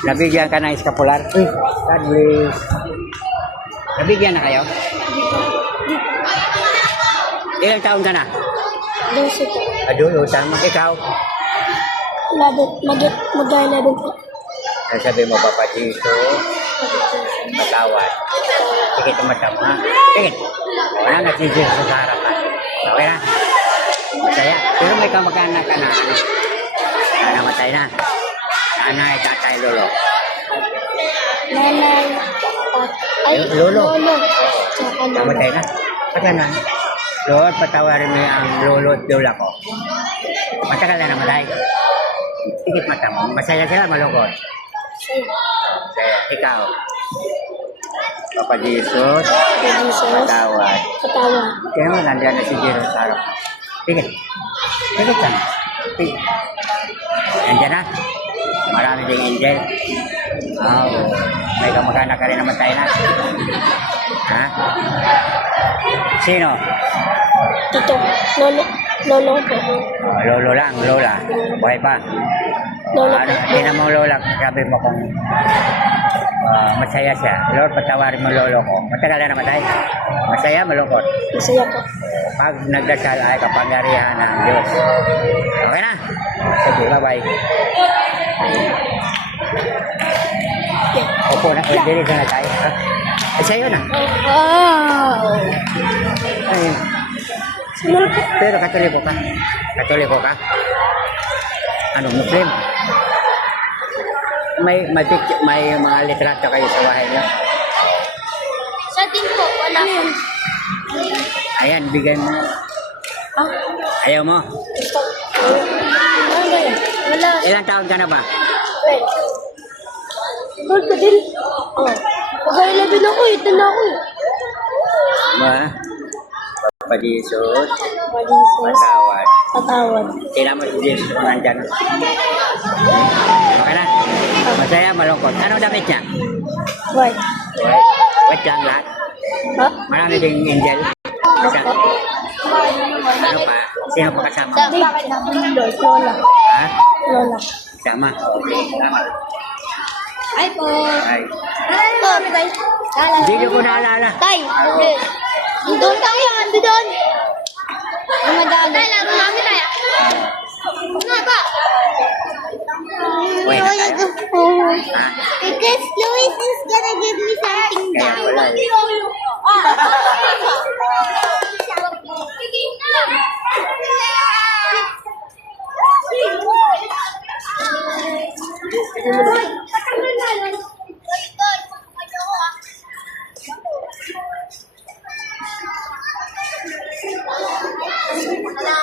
Nabigyan ka ng eskapular? Uy, God bless. Nabigyan na kayo? Ilang taon ka na? 12 po. Adulo, tama. Ikaw? Mag-11 po. Sabi mo, Papa Dito, matawad. Sige, tumatama, ha? Sige. Wala na si Jesus sa harapan. Okay na? Masaya. Pero may kamag-anak ka na. Namatay na. Nanay, tatay, lolo. Nanay. Ay, Lolo. Tsaka lolo. Namatay na. Pagka na. Lord, patawarin mo ang lolo at lola ko. Matagal na namatay. Tikit mata mo. Masaya sila, malungkot. Masaya. Ikaw. Papa Jesus. Patawad. Kaya mo, nandiyan na si Jesus sa harap. Tikit. Tikit lang. Tikit. Nandiyan na. Marami ding angel. May kamag-anak ka rin namatay na. Ha? Sino? Tito. Lolo po. Lolo lang, lola. Buhay pa. Lolo Ano, po. tingnan mo lola, sabi mo kung masaya siya. Lord, patawarin mo lolo ko. Matagal na namatay. Masaya, malungkot. Masaya po. Pag nagdasal ay kapangyarihan ng Diyos. Okay na? Sige, bye-bye. Opo na, dili na tayo. Ay, sa'yo na. Wow! Ay, Sunod po. pero katoliko ka. Katoliko ka? Ano, Muslim? May mga litrato kayo sa bahay niyo? Sa atin po, wala. Ayan, bigyan mo. Ayaw mo? Gusto. Ano ba yan? Wala. Ilang taon ka na ba? Wait. Lord ko din. Pag-11 ako eh. Ito na ako eh. Ba? Papa Jesus, Jesus. patawad. Patawad. Tingnan mo si Jesus kung nandyan. Okay na? Masaya, malungkot. Anong damit niya? White. White. White lang lahat. Ha? Marami ding angel. Basta. Ano pa? Sino pa kasama mo? Lord. Lola. Ha? Lola. Kasama. Okay, salamat. Ay po. Ay. Tay. Hindi ko naalala. Tay. Doon tayo. Ando doon. Madami. Tay, laro namin tayo. Nga ba? Wait na tayo. Ha? Because Louis is gonna give me something Kaya down. wala eh. Sige mo na.